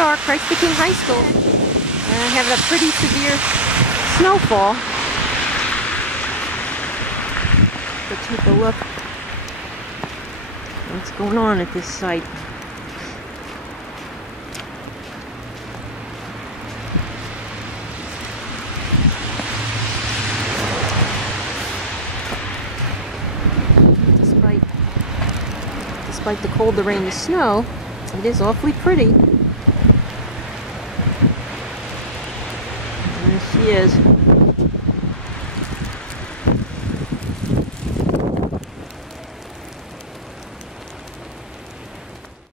are, Christ the King High School. Having a pretty severe snowfall. Let's take a look what's going on at this site. Despite the cold, the rain, the snow, it is awfully pretty. There she is.